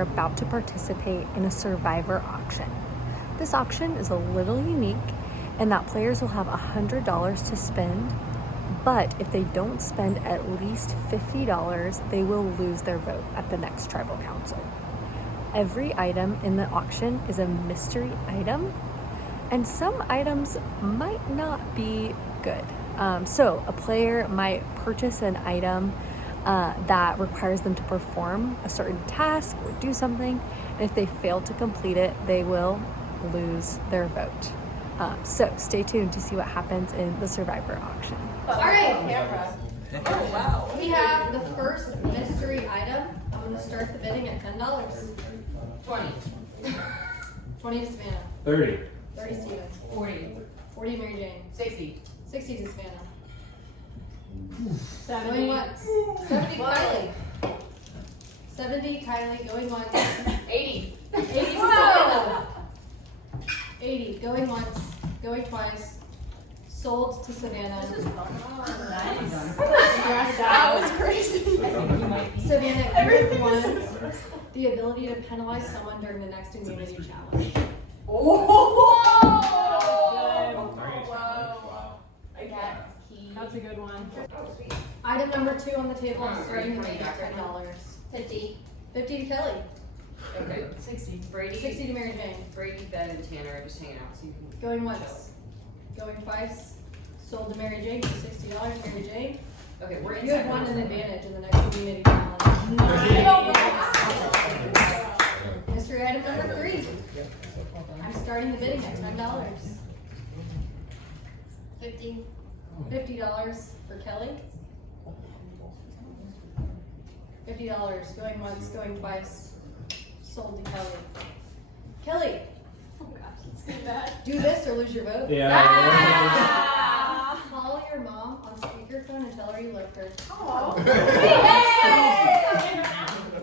are about to participate in a survivor auction. This auction is a little unique in that players will have $100 to spend, but if they don't spend at least $50, they will lose their vote at the next tribal council. Every item in the auction is a mystery item, and some items might not be good. So a player might purchase an item that requires them to perform a certain task or do something, and if they fail to complete it, they will lose their vote. So stay tuned to see what happens in the survivor auction. All right, camera. Oh, wow. We have the first mystery item. I'm going to start the bidding at $10. 20. 20 to Savannah. 30. 30 Steven. 40. 40 Mary Jane. 60. 60 to Savannah. 70. Going once. 70 Kylie. 70 Kylie. Going once. 80. 80 to Savannah. 80. Going once. Going twice. Sold to Savannah. That was crazy. Savannah, you have won the ability to penalize someone during the next immunity challenge. That's a good one. Item number 2 on the table. I'm starting the bidding at $10. 50. 50 to Kelly. Okay. 60. Brady. 60 to Mary Jane. Brady, Ben, and Tanner are just hanging out, so you can. Going once. Going twice. Sold to Mary Jane for $60. Mary Jane. Okay, we're in. You have won an advantage in the next immunity challenge. Mystery item number 3. I'm starting the bidding at $10. 50. $50 for Kelly. $50. Going once, going twice. Sold to Kelly. Kelly. Oh gosh, it's good bad. Do this or lose your vote. Yeah. Call your mom on speakerphone and tell her you love her. Oh.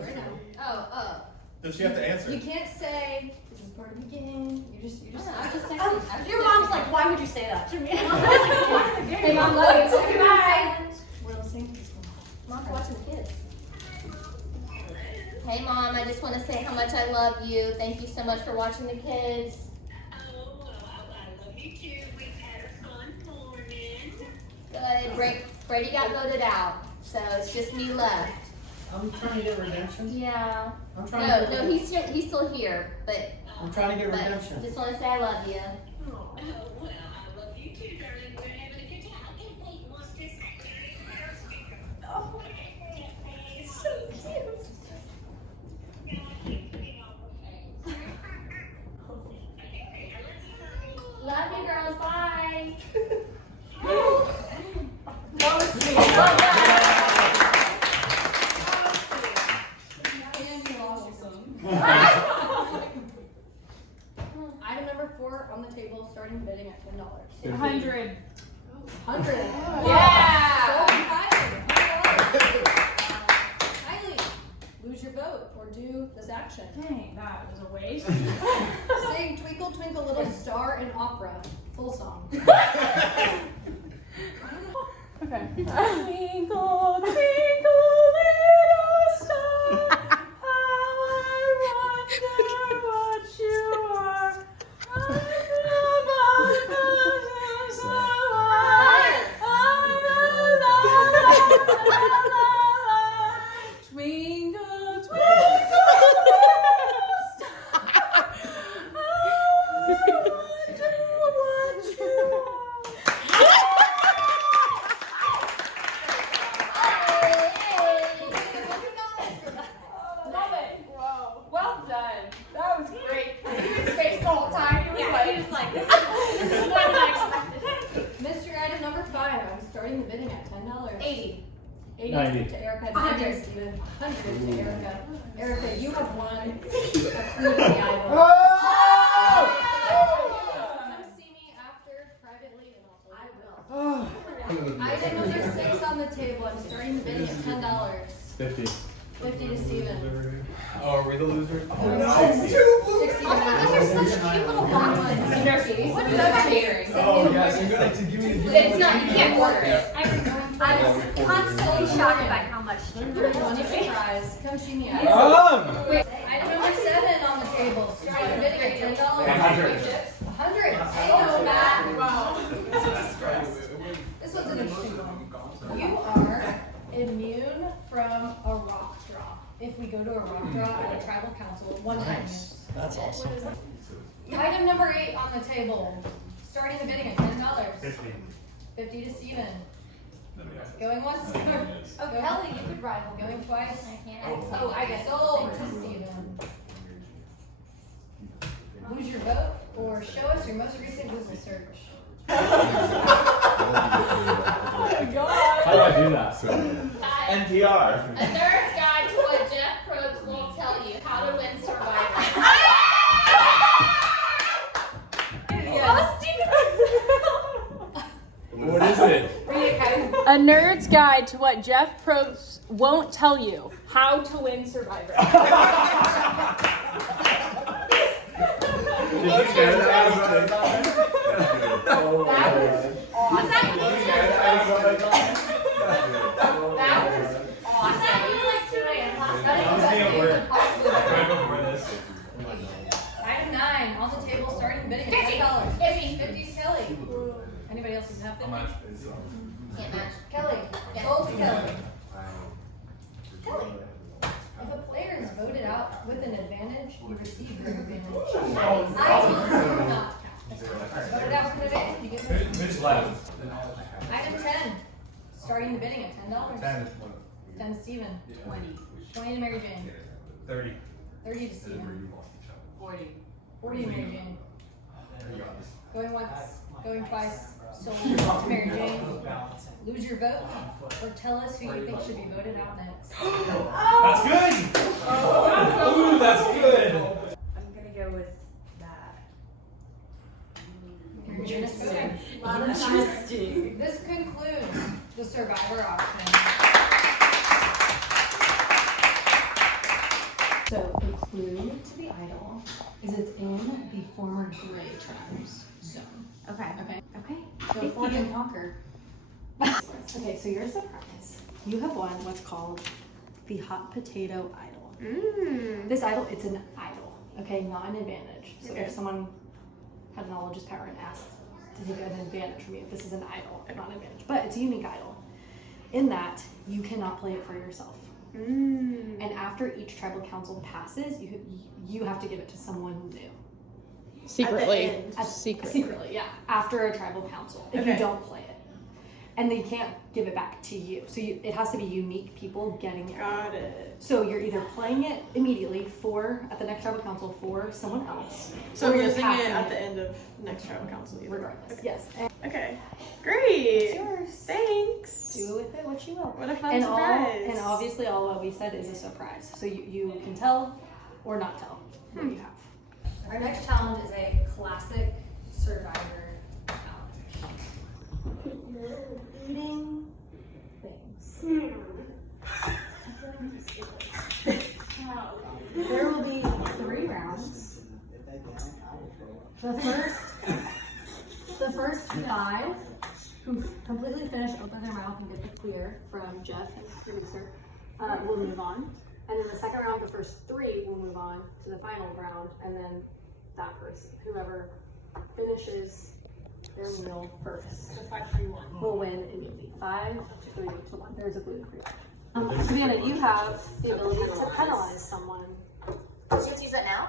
Right now. Oh. Does she have to answer? You can't say this is part of the game. You just. I'm just texting. Your mom's like, why would you say that to me? Hey mom, love you. Goodbye. We're listening to this one. Mom's watching the kids. Hey Mom, I just want to say how much I love you. Thank you so much for watching the kids. Oh, well, I love you too. We've had a fun morning. Good. Brady got voted out, so it's just me left. I'm trying to get redemption. Yeah. I'm trying to get No, he's still here, but I'm trying to get redemption. just want to say I love you. Oh, well, I love you too, darling. We're having a good time. Okay, wait, what's this? Oh, it's so cute. Love you, girls. Bye. Item number 4 on the table, starting bidding at $10. 100. 100. Yeah. Kylie, lose your vote or do this action. Dang, that was a waste. Sing Twinkle Twinkle Little Star in opera. Full song. Okay. Twinkle, twinkle, little star, how I wonder what you are. Twinkle, twinkle, little star, how I wonder what you are. Love it. Whoa. Well done. That was great. He was spaced the whole time. He was like, this is more than I expected. Mystery item number 5. I'm starting the bidding at $10. 80. 80 90. to Erica. 100. Steven. 100 to Erica. Erica, you have won a fruity item. Come see me after privately and I'll tell you. Item number 6 on the table. I'm starting the bidding at $10. 50. 50 to Steven. Oh, are we the loser? 60 to Matt. Those are such cute little boxes. What is that catering? Oh, yes, you're going to give me the It's not, you can't order it. I was constantly shocked by how much. One surprise. Come see me after. Come! Wait, item table, starting bidding at $10. 100. 100. Hey, Matt. Wow. This one's an interesting one. You are immune from a rock draw. If we go to a rock draw at a tribal council, one time. That's awesome. Item number 8 on the table. Starting the bidding at $10. 50. 50 to Steven. Going once. Oh, Kelly, you could rival. Going twice. I can't. Oh, I guess. Sold to Steven. Lose your vote or show us your most recent Google search. How do I do that? NPR. A nerd's guide to what Jeff Probst won't tell you. How to win Survivor. What is it? A nerd's guide to what Jeff Probst won't tell you. How to win Survivor. Did you share that? Item 9 on the table, starting the bidding at $10. 50 is Kelly. Anybody else who's have 50? Can't match. Kelly. Sold to Kelly. Kelly. If a player is voted out with an advantage, you receive your advantage. I will not count. Voted out with an advantage, you get your Who's left? Item 10, starting the bidding at $10. 10. 10 to Steven. 20 to Mary Jane. 30. 30 to Steven. 40. 40 to Mary Jane. Going once, going twice, sold to Mary Jane. Lose your vote or tell us who you think should be voted out next. That's good! Ooh, that's good! I'm gonna go with that. Interesting. This concludes the Survivor auction. So the clue to the idol is it's in the former Gray Tribes zone. Okay. Okay. So forge and conquer. Okay, so your surprise. You have won what's called the hot potato idol. This idol, it's an idol, okay, not an advantage. So if someone had knowledge is power and asked to take an advantage from you, this is an idol, not an advantage. But it's a unique idol. In that, you cannot play it for yourself. And after each tribal council passes, you have to give it to someone new. Secretly. Secretly, yeah. After a tribal council, if you don't play it. And they can't give it back to you. So it has to be unique people getting it. Got it. So you're either playing it immediately at the next tribal council for someone else. So or we're you're losing passing it at the end of next tribal council. regardless. Okay. Yes. And Okay. Great. it's yours. Thanks. Do with it what you will. What a fun And surprise. and obviously all what we said is a surprise. So you can tell or not tell what you have. Our next challenge is a classic Survivor challenge. Eating things. There will be 3 rounds. The first 5 who completely finish, open their mouth, and get the clear from Jeff and the producer will move on. And then the second round, the first 3 will move on to the final round, and then that person, whoever finishes their meal first, will win immediately. 5, 3, 2, 1. There's a gluten free. Savannah, you have the ability to penalize someone. Should we use it now?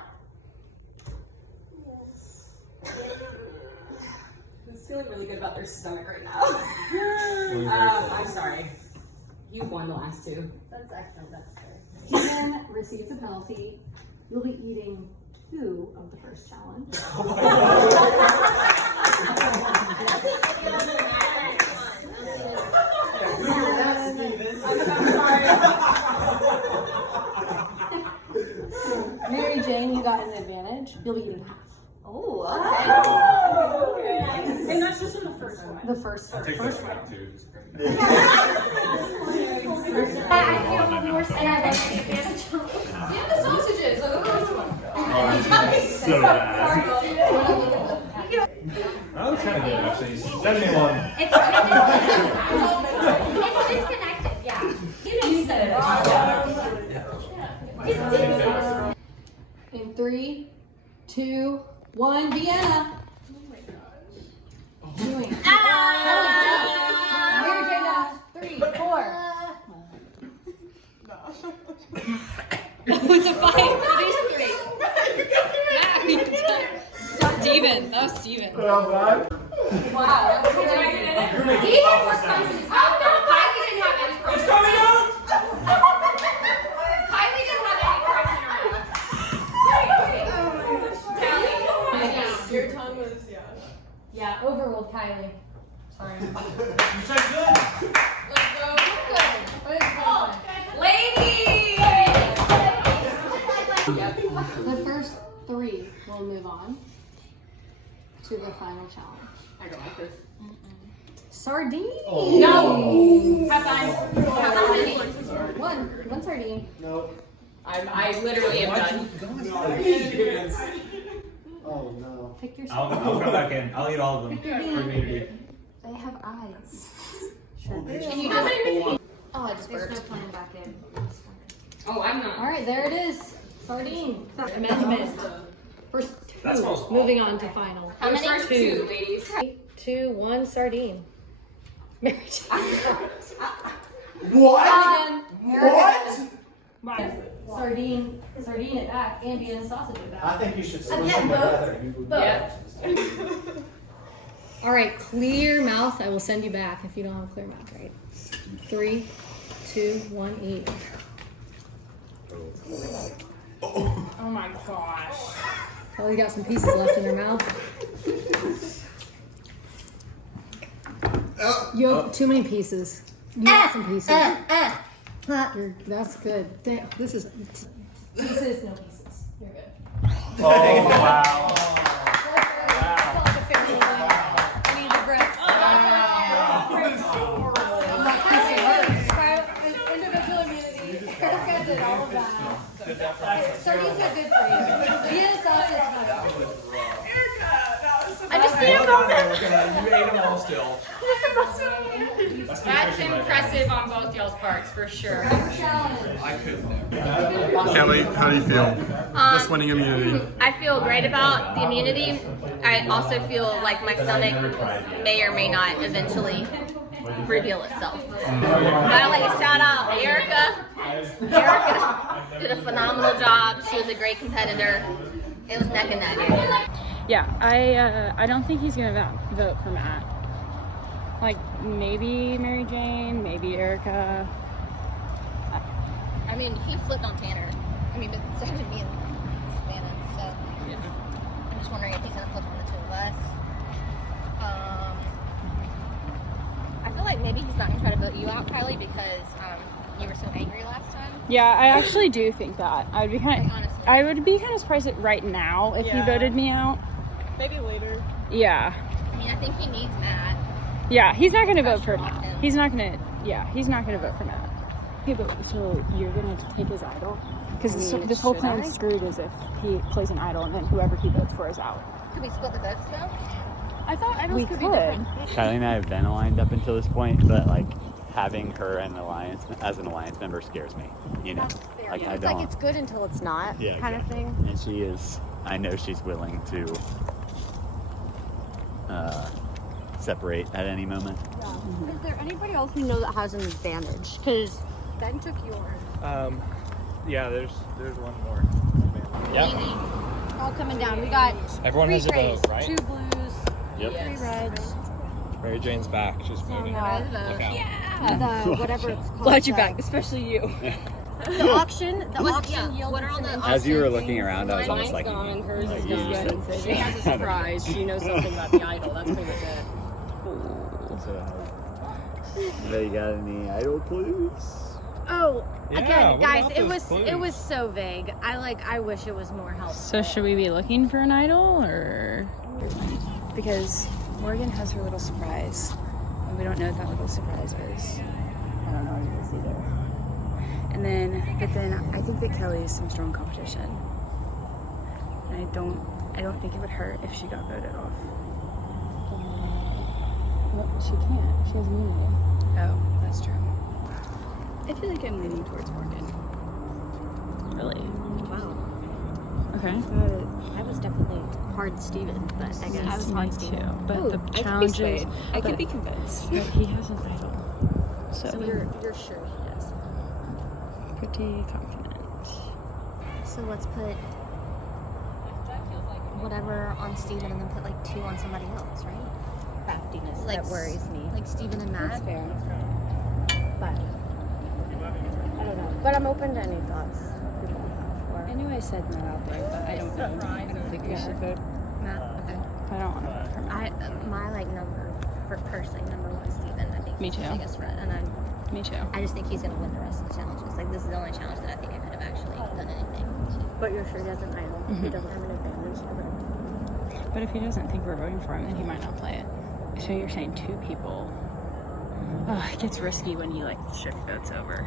Who's feeling really good about their stomach right now? I'm sorry. You won the last 2. That's excellent. That's fair. Steven receives a penalty. You'll be eating 2 of the first challenge. Mary Jane, you got an advantage. You'll be eating half. Oh, Okay. And that's just in the first one. The first one. Take this one too. I feel more sad. I like the advantage. Yeah, the sausages are the first one. So bad. I was kind of good actually. 71. It's disconnected, yeah. You said it. In 3, Well done. Wow. He had more crumbs in his mouth though. Kylie didn't have any crumbs. It's coming out! Kylie didn't have any crumbs in her mouth. Your tongue was, Yeah, overruled Kylie. Sorry. You said good. Let's go. Ladies! The first 3 will move on to the final challenge. I don't like this. Sardine. No! Have fun. One sardine. No. I literally am done. Oh no. Pick your I'll sardine. come back in. I'll eat all of them. For immunity. They have eyes. Sure. Can you just... Oh, I just There's burped. no playing back in. Oh, I'm not. All right, there it is. Sardine. Amendment. First 2. That smells awful. Moving on to final. How many? First 2, ladies. 3, 2, 1, sardine. Mary Jane. What? What? Sardine it back. Ambient sausage it back. I think you should switch them together. Yeah. All right, clear mouth. I will send you back if you don't have a clear mouth, right? 3, 2, 1, eat. Oh my gosh. Kelly's got some pieces left in her mouth. You have too many pieces. You got some pieces. That's good. This is no pieces. You're good. Oh, wow. Individual immunity. Erica did all of that. Sardines are good for you. Vienna sausage, no. I just need a moment. You ate them all still. That's impressive on both y'all's parts, for sure. I couldn't. Kelly, how do you feel? Just winning immunity. I feel great about the immunity. I also feel like my stomach may or may not eventually reveal itself. Gotta let you shout out Erica. Erica did a phenomenal job. She was a great competitor. It was neck and neck. Yeah, I don't think he's gonna vote for Matt. Like maybe Mary Jane, maybe Erica. I mean, he flipped on Tanner. I mean, but so did me and Savannah. So I'm just wondering if he's gonna flip on the 2 of us. I feel like maybe he's not gonna try to vote you out, Kylie, because you were so angry last time. Yeah, I actually do think that. I would be kind of surprised at right now if he voted me out. Maybe later. Yeah. I mean, I think he needs Matt. Yeah, he's not gonna vote for Matt. He's not gonna vote for Matt. Okay, but so you're gonna take his idol? Because this whole plan's screwed as if he plays an idol and then whoever he votes for is out. Could we split the votes though? I thought idols could be different. Kylie and I have been aligned up until this point, but like having her as an alliance member scares me. You know, like I It's don't. like it's good until it's not, kind of thing. And she is. I know she's willing to separate at any moment. Yeah. Is there anybody else you know that has an advantage? Because Ben took yours. Yeah, there's one more. Yep. All coming down. We got Everyone 3 has a grays, vote, right? 2 blues, Yep. 3 reds. Mary Jane's back. She's moving. Look out. The whatever it's called. Glad you're back, especially you. The auction yielded What are all some the interesting As you were things. looking around, I was almost Mine's like, gone, hers is like you gone. said. So she has a surprise. She knows something about the idol. That's pretty much it. Anybody got any idol clues? Oh, Yeah, again, what guys, about it those was so vague. I wish it was more helpful. So should we be looking for an idol or? Because Morgan has her little surprise, and we don't know what that little surprise is. I don't know what it is either. And then, but then I think that Kelly is some strong competition. And I don't think it would hurt if she got voted off. Well, she can't. She has immunity. Oh, that's true. I feel like I'm leaning towards Morgan. Really? Wow. Okay. I was definitely hard Steven, but I guess I was hard too. But Ooh, the I could be challenge is swayed. I could be convinced. that he has an idol. So, So you're sure he does. pretty confident. So let's put whatever on Steven and then put like 2 on somebody else, right? Craftiness Like that worries me. Like Steven and Matt. That's fair. But I don't know. But I'm open to any thoughts people have. Or... I knew I said Matt out there, but I don't know. I don't think we should vote. Matt. Okay. I don't want to vote for Matt. My like number for personally number 1 Steven. I think Me he's too. the biggest threat, and Me too. I just think he's gonna win the rest of the challenges. Like this is the only challenge that I think I could have actually done anything. But you're sure he doesn't idle? He doesn't have an advantage? But if he doesn't think we're voting for him, then he might not play it. So you're saying 2 people. Oh, it gets risky when you like shift votes over.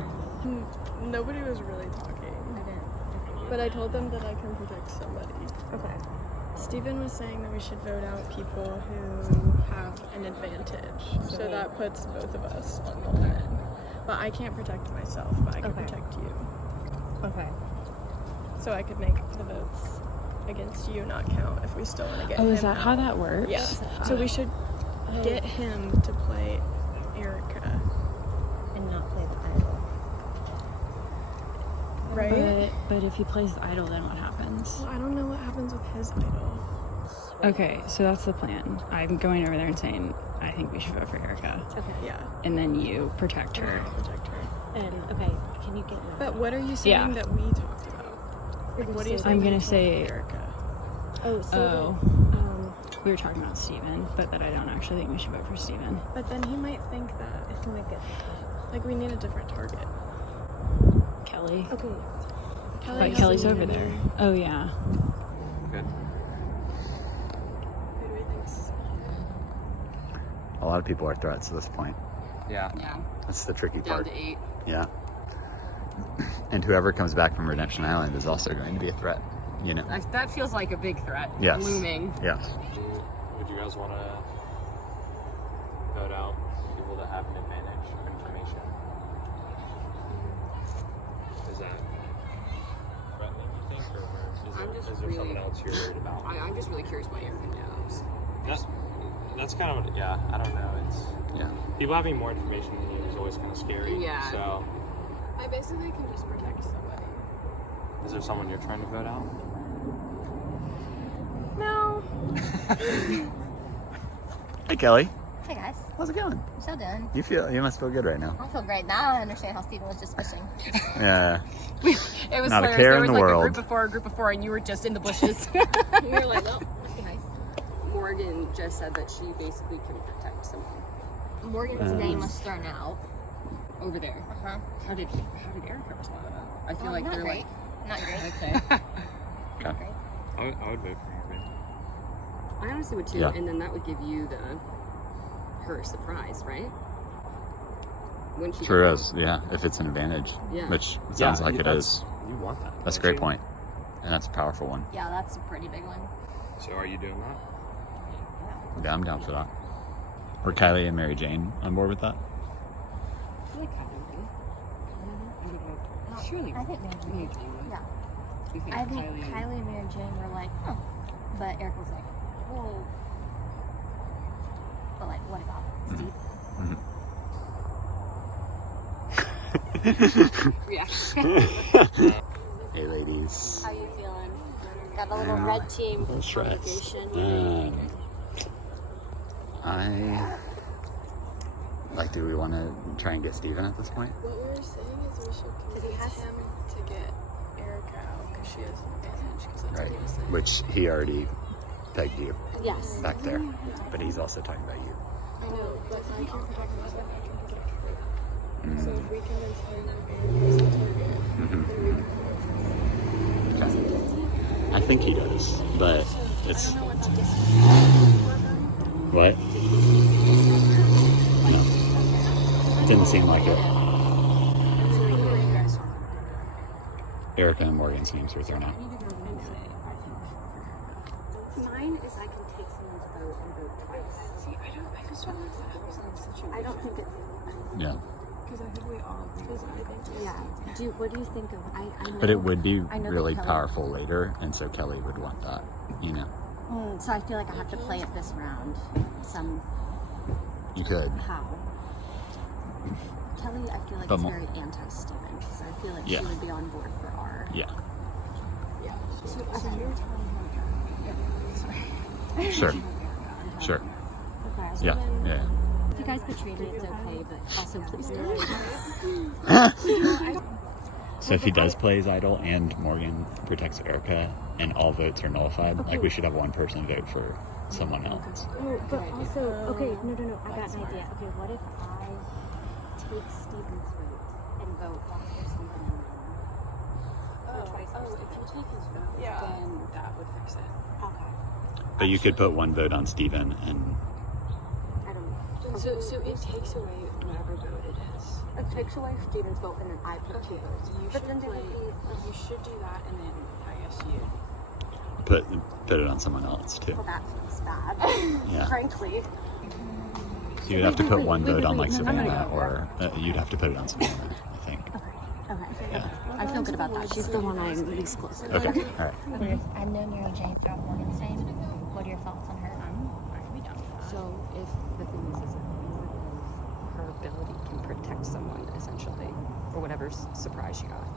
Nobody was really talking. But I told them that I can protect somebody. Okay. Steven was saying that we should vote out people who have an advantage. So that puts both of us on the line. But I can't protect myself, but I can protect you. Okay. So I could make the votes against you not count if we still want to get him. Oh, is that how that works? Yes. So we should get him to play Erica. And not play the idol. Right? But if he plays the idol, then what happens? Well, I don't know what happens with his idol. Okay, so that's the plan. I'm going over there and saying, I think we should vote for Erica. Okay. Yeah. And then you protect her. Protect her. And, okay, can you get me? But what are you saying that we talked about? Like, what are you saying? I'm gonna you told say Erica. we were talking about Steven, but that I don't actually think we should vote for Steven. But then he might think that He might get like we need a different target. Kelly. Okay. But has Kelly's over immunity. there. Oh yeah. Good. Who do we think's A lot of people are threats at this point. Yeah. Yeah. That's the tricky Down part. to 8. Yeah. And whoever comes back from Redemption Island is also going to be a threat, you know? That feels like a big threat. Yes. Looming. Yes. Would you guys want to vote out people that have an advantage of information? Is that threatening, you think, or is there someone else you're worried about? I'm just really curious what Erica knows. That's kind of what, yeah, I don't know. It's people having more information than you is always kind of scary. Yeah. So, I basically can just protect somebody. is there someone you're trying to vote out? No. Hey, Kelly. Hey guys. How's it going? What's y'all doing? You must feel good right now. I feel great now. I understand how Steven was just fishing. Yeah. It was Not a hilarious. care There in was the like world. a group of 4, and you were just in the bushes. You were like, well, must be nice. Morgan just said that she basically can protect someone Morgan's name was thrown out. over there. Uh-huh. How did Erica respond to that? I feel like not they're great. like Not great. okay. Not great. I would vote for Morgan. I honestly would too, Yeah. and then that would give you her surprise, right? When she Sure is, yeah, if it's an advantage, Yeah. which it sounds like it is. You want that. That's a don't great you? point. And that's a powerful one. Yeah, that's a pretty big one. So are you doing that? Yeah, I'm down for that. Were Kylie and Mary Jane on board with that? I like having them. Surely. I think Mary Jane. Yeah. You think I think Kylie Kylie and Mary Jane were like, huh. But Eric was like, whoa. But like, what about Steve? Hey, ladies. How you feeling? Got a little red team That's right. congregation. Do we want to try and get Steven at this point? What we were saying is we should convince him to get Erica out because she has an advantage. Because that's Right. what he was saying. Which he already pegged you Yes. back there. But he's also talking about you. I know, but I can protect myself. I can protect her. So if we convince him that Erica's the target, then we can vote for her. I think he does, but it's. I don't know what to do. What? No. Didn't seem like it. Erica and Morgan's names were thrown out. Mine is I can take someone's vote and vote twice. See, I just don't want to have that situation. I don't think it. Yeah. Because I think we all Yeah. What do you think of? I know, But it would be I know that really Kelly- powerful later, and so Kelly would want that, you know? So I feel like I have to play it this round somehow. You could. Kelly, I feel like But is mo- very anti-Steven, so I feel like Yeah. she would be on board for our. Yeah. So you're telling him Sure. Sure. Yeah. Yeah. If you guys betrayed me, it's okay, but also please don't. So if he does play his idol and Morgan protects Erica and all votes are nullified, like we should have one person vote for someone else. Oh, but also, okay, no, I got an idea. Okay, what if I take Steven's vote and vote after Steven and If you take his vote, then that would fix it. Okay. But you could put one vote on Steven and I don't know. So it takes away whatever vote it is. It takes away Steven's vote and then I put two votes. You But should then they would be you should do that, and then I guess you. put it on someone else too. well, that feels bad. Yeah. Frankly. So you'd have to put one vote on like Savannah, or you'd have to put it on Savannah, I think. Okay. Yeah. I feel good about that. She's the one I'm least close to. Okay. All right. Okay. I've known Mary Jane throughout Morgan's name. What are your thoughts on her? So if the thing is her ability can protect someone essentially, or whatever surprise she got.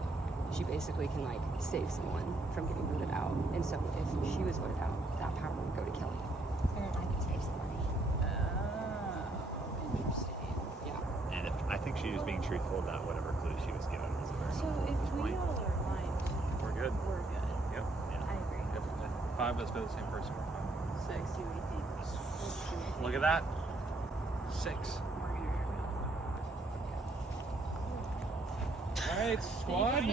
She basically can like save someone from getting voted out. And so if she was voted out, that power would go to Kelly. And I could save somebody. Interesting. Yeah. And I think she was being truthful about whatever clue she was given was a very So if we all are aligned, We're good. we're good. Yep. I agree. If 5 of us vote the same person, we're fine. 6, do we think? Look at that. 6. All right, squad.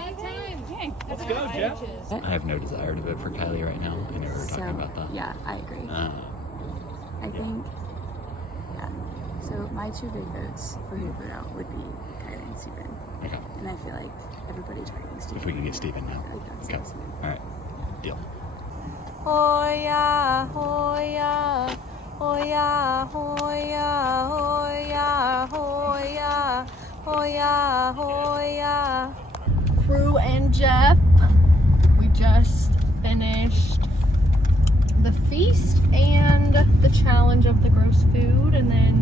Let's go, Jeff. I have no desire to vote for Kylie right now. I know we were talking about that. Yeah, I agree. I think, so my 2 big votes for who to vote out would be Kylie and Steven. Okay. And I feel like everybody targeting Steven. If we can get Steven now. I think that's Okay. awesome. All right. Deal. Oh yeah, oh yeah, oh yeah, oh yeah, oh yeah, oh yeah, oh yeah, oh yeah. Crew and Jeff, we just finished the feast and the challenge of the gross food, and then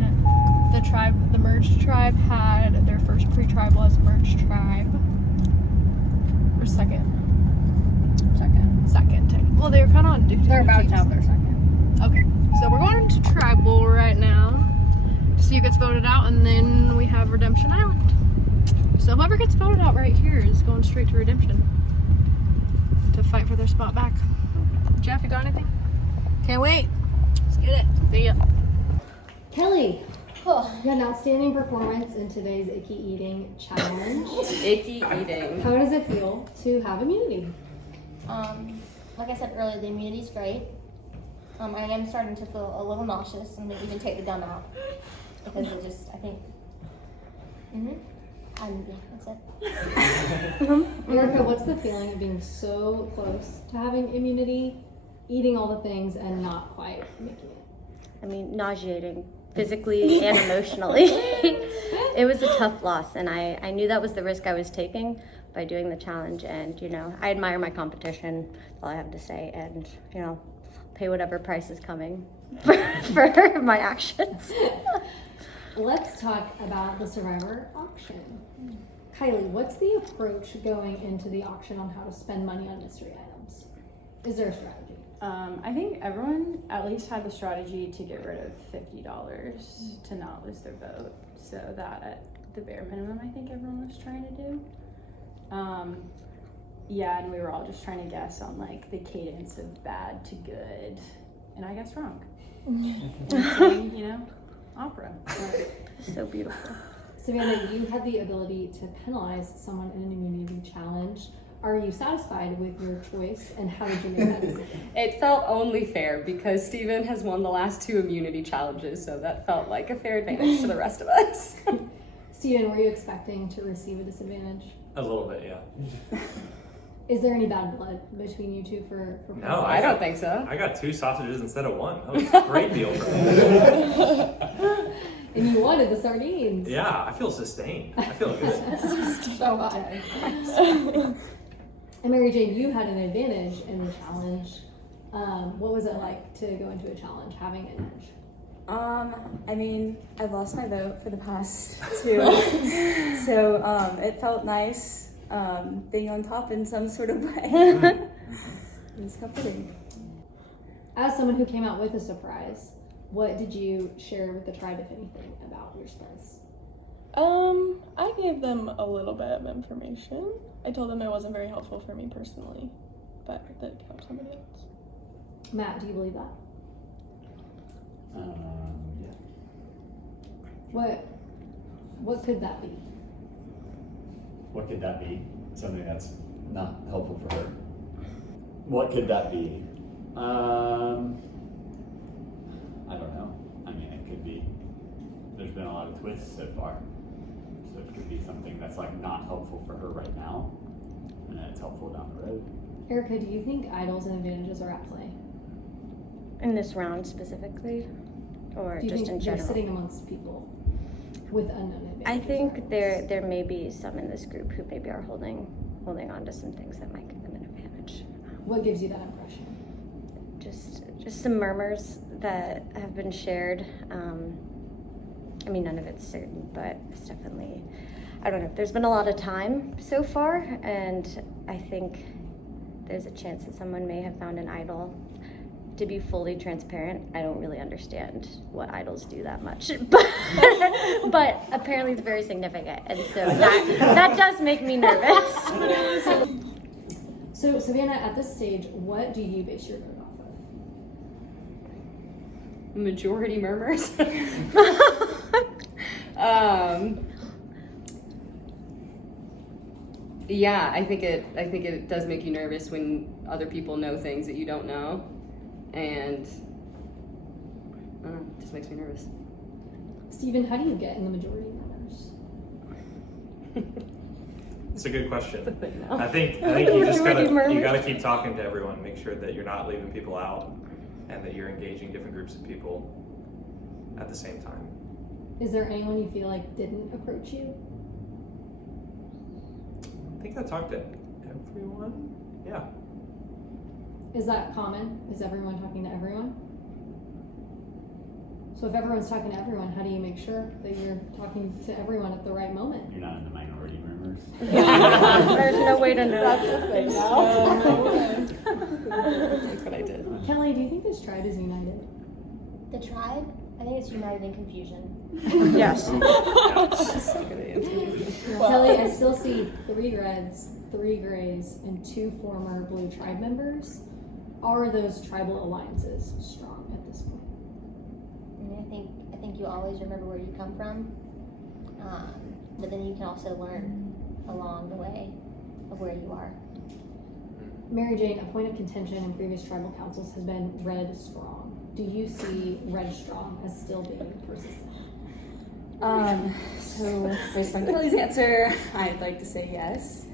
the merged tribe had their first pre-tribal as a merged tribe. Or second. Well, they were kind of on different They're about teams. to have their second. Okay, so we're going to tribal right now to see who gets voted out, and then we have Redemption Island. So whoever gets voted out right here is going straight to Redemption to fight for their spot back. Jeff, you got anything? Can't wait. Let's get it. See ya. Kelly, you had an outstanding performance in today's Icky Eating Challenge. Icky eating. How does it feel to have immunity? Like I said earlier, the immunity's great. I am starting to feel a little nauseous and maybe even take the gum out because it just, I think, that's it. Erica, what's the feeling of being so close to having immunity, eating all the things, and not quite making it? I mean, nauseating physically and emotionally. It was a tough loss, and I knew that was the risk I was taking by doing the challenge. And, I admire my competition, that's all I have to say, and, pay whatever price is coming for my actions. Let's talk about the Survivor auction. Kylie, what's the approach going into the auction on how to spend money on mystery items? Is there a strategy? I think everyone at least had the strategy to get rid of $50 to not lose their vote. So that at the bare minimum, I think everyone was trying to do. Yeah, and we were all just trying to guess on like the cadence of bad to good, and I guessed wrong. Singing, opera. So beautiful. Savannah, you had the ability to penalize someone in an immunity challenge. Are you satisfied with your choice, and how did you make that decision? It felt only fair because Steven has won the last 2 immunity challenges, so that felt like a fair advantage to the rest of us. Steven, were you expecting to receive a disadvantage? A little bit, yeah. Is there any bad blood between you two for No, I don't think so. I got 2 sausages instead of 1. That was a great deal for me. And you wanted the sardines. Yeah, I feel sustained. I feel good. So high. And Mary Jane, you had an advantage in the challenge. What was it like to go into a challenge having an edge? I mean, I've lost my vote for the past 2, so it felt nice being on top in some sort of way. It was comforting. As someone who came out with a surprise, what did you share with the tribe, if anything, about your surprise? I gave them a little bit of information. I told them it wasn't very helpful for me personally, but that it could help somebody else. Matt, do you believe that? Yeah. What could that be? What could that be? Something that's not helpful for her. What could that be? I don't know. I mean, it could be, there's been a lot of twists so far. So it could be something that's like not helpful for her right now, and then it's helpful down the road. Erica, do you think idols and advantages are at play? In this round specifically, or do you just think in general? They're sitting amongst people with unknown advantages? I think there may be some in this group who maybe are holding on to some things that might give them an advantage. What gives you that impression? Just some murmurs that have been shared. I mean, none of it's certain, but it's definitely, I don't know. There's been a lot of time so far, and I think there's a chance that someone may have found an idol. To be fully transparent, I don't really understand what idols do that much, but apparently it's very significant, and so that does make me nervous. So, Savannah, at this stage, what do you base your vote off of? Majority murmurs. Yeah, I think it does make you nervous when other people know things that you don't know, and I don't know, it just makes me nervous. Steven, how do you get in the majority murmurs? It's a good question. I think you just gotta keep talking to everyone. Make sure that you're not leaving people out, and that you're engaging different groups of people at the same time. Is there anyone you feel like didn't approach you? I think I talked to everyone. Yeah. Is that common? Is everyone talking to everyone? So if everyone's talking to everyone, how do you make sure that you're talking to everyone at the right moment? You're not in the minority murmurs. There's no way to know. That's the thing now. That's what I did. Kelly, do you think this tribe is united? The tribe? I think it's united in confusion. Yes. Kelly, I still see 3 reds, 3 grays, and 2 former blue tribe members. Are those tribal alliances strong at this point? I think you always remember where you come from, but then you can also learn along the way of where you are. Mary Jane, a point of contention in previous tribal councils has been red strong. Do you see red strong as still being persistent? So based on Kelly's answer, I'd like to say yes.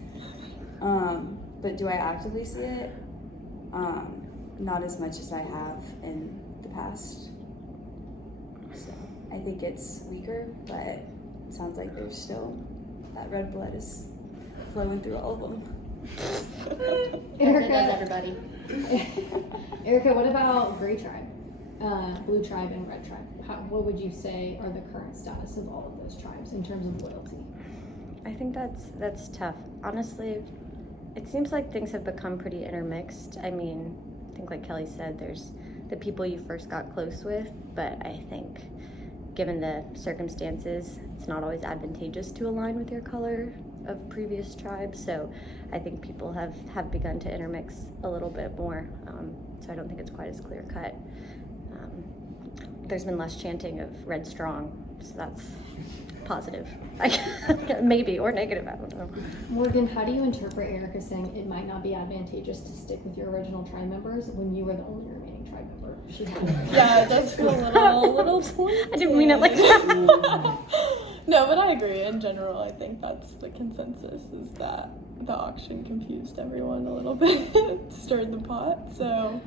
But do I actively see it? Not as much as I have in the past. So I think it's weaker, but it sounds like there's still, that red blood is flowing through all of them. Erica, does everybody. Erica, what about gray tribe, blue tribe, and red tribe? What would you say are the current status of all of those tribes in terms of loyalty? I think that's tough. Honestly, it seems like things have become pretty intermixed. I mean, I think like Kelly said, there's the people you first got close with, but I think given the circumstances, it's not always advantageous to align with your color of previous tribes. So I think people have begun to intermix a little bit more. So I don't think it's quite as clear cut. There's been less chanting of red strong, so that's positive. Maybe, or negative, I don't know. Morgan, how do you interpret Erica saying it might not be advantageous to stick with your original tribe members when you were the only remaining tribe member she had? Yeah, it does feel a little pointed. I didn't mean it like that. No, but I agree. In general, I think that's the consensus, is that the auction confused everyone a little bit, stirred the pot, so...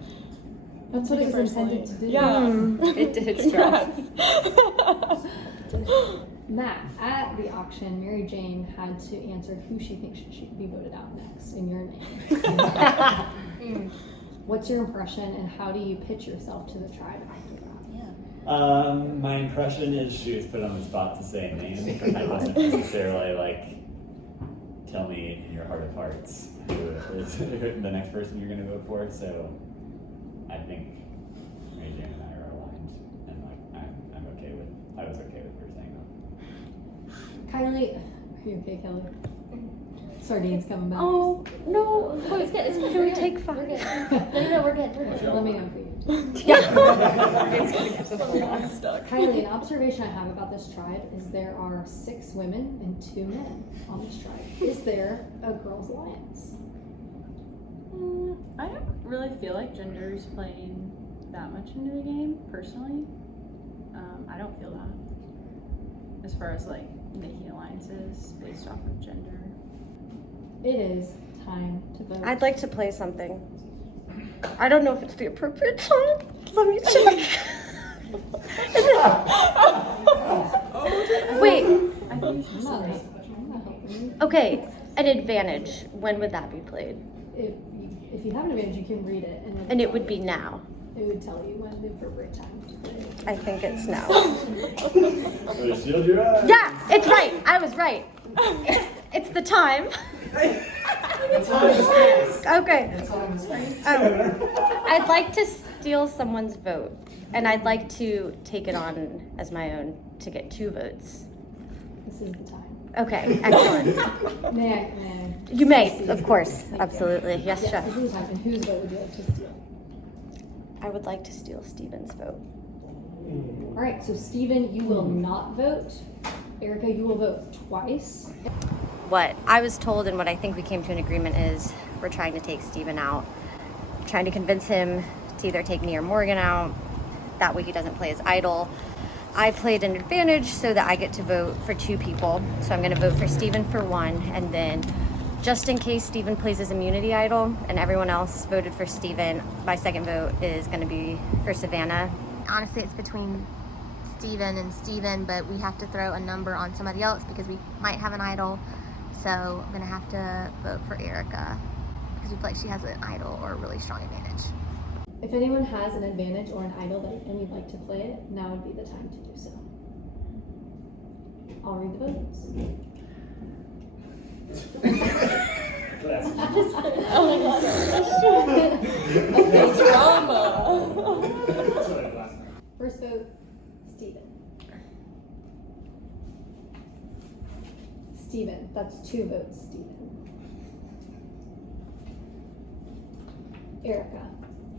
That's what it was intended to do. Yeah, it did. Congrats. Matt, at the auction, Mary Jane had to answer who she thinks should be voted out next in your name. What's your impression, and how do you pitch yourself to the tribe after that? My impression is she was put on the spot to say a name. I wasn't necessarily like, tell me in your heart of hearts who is the next person you're going to vote for. So I think Jane and I are aligned, and like I was okay with her saying no. Kylie, are you okay, Kelly? Sardines coming back. Oh no! Can we take 5? No, we're good. Let me know for you. Kylie, an observation I have about this tribe is there are 6 women and 2 men on this tribe. Is there a girls' alliance? I don't really feel like gender is playing that much into the game, personally. I don't feel that. As far as like making alliances based off of gender. It is time to vote. I'd like to play something. I don't know if it's the appropriate time. Let me check. Wait. Okay, an advantage. When would that be played? If you have an advantage, you can read it. And it would be now. It would tell you when the appropriate time to play it. I think it's now. Shield your eyes. Yeah, it's right. I was right. It's the time. Okay. I'd like to steal someone's vote, and I'd like to take it on as my own to get 2 votes. This is the time. Okay, excellent. May I? You may, of course. Absolutely. Yes, Chef. This is the time. And whose vote would you like to steal? I would like to steal Steven's vote. All right, so Steven, you will not vote. Erica, you will vote twice. What I was told and what I think we came to an agreement is we're trying to take Steven out. Trying to convince him to either take me or Morgan out. That way he doesn't play his idol. I played an advantage so that I get to vote for 2 people. So I'm gonna vote for Steven for 1, and then just in case Steven plays his immunity idol and everyone else voted for Steven, my second vote is gonna be for Savannah. Honestly, it's between Steven and Steven, but we have to throw a number on somebody else because we might have an idol. So I'm gonna have to vote for Erica because we feel like she has an idol or a really strong advantage. If anyone has an advantage or an idol and you'd like to play it, now would be the time to do so. I'll read the votes. Okay, drama. First vote, Steven. Steven, that's 2 votes, Steven. Erica.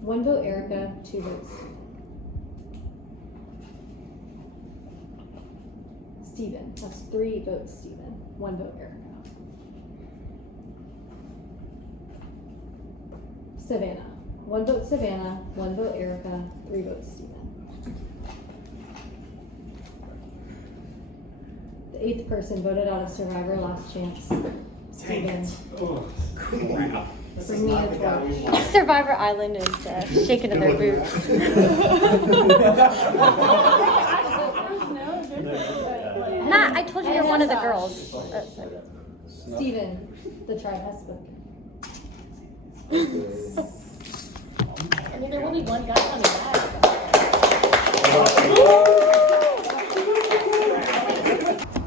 1 vote Erica, 2 votes Steven. That's 3 votes Steven, 1 vote Erica. Savannah. 1 vote Savannah, 1 vote Erica, 3 votes Steven. The 8th person voted out of Survivor Last Chance. Steven. Oh, crap. Bring me a torch. Survivor Island is shaking in their boots. Matt, I told you you're one of the girls. Steven, the tribe has spoken. I mean, there will be one guy on the back.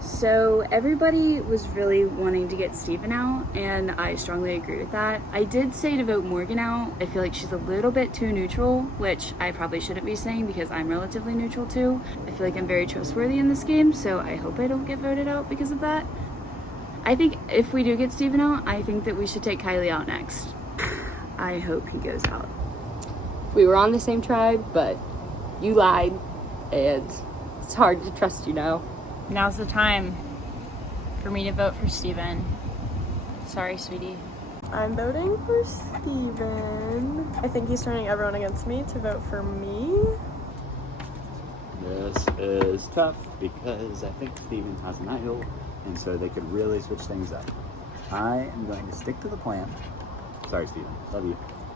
So everybody was really wanting to get Steven out, and I strongly agree with that. I did say to vote Morgan out. I feel like she's a little bit too neutral, which I probably shouldn't be saying because I'm relatively neutral too. I feel like I'm very trustworthy in this game, so I hope I don't get voted out because of that. I think if we do get Steven out, I think that we should take Kylie out next. I hope he goes out. We were on the same tribe, but you lied, and it's hard to trust you now. Now's the time for me to vote for Steven. Sorry, sweetie. I'm voting for Steven. I think he's turning everyone against me to vote for me. This is tough because I think Steven has an idol, and so they could really switch things up. I am going to stick to the plan. Sorry, Steven. Love you.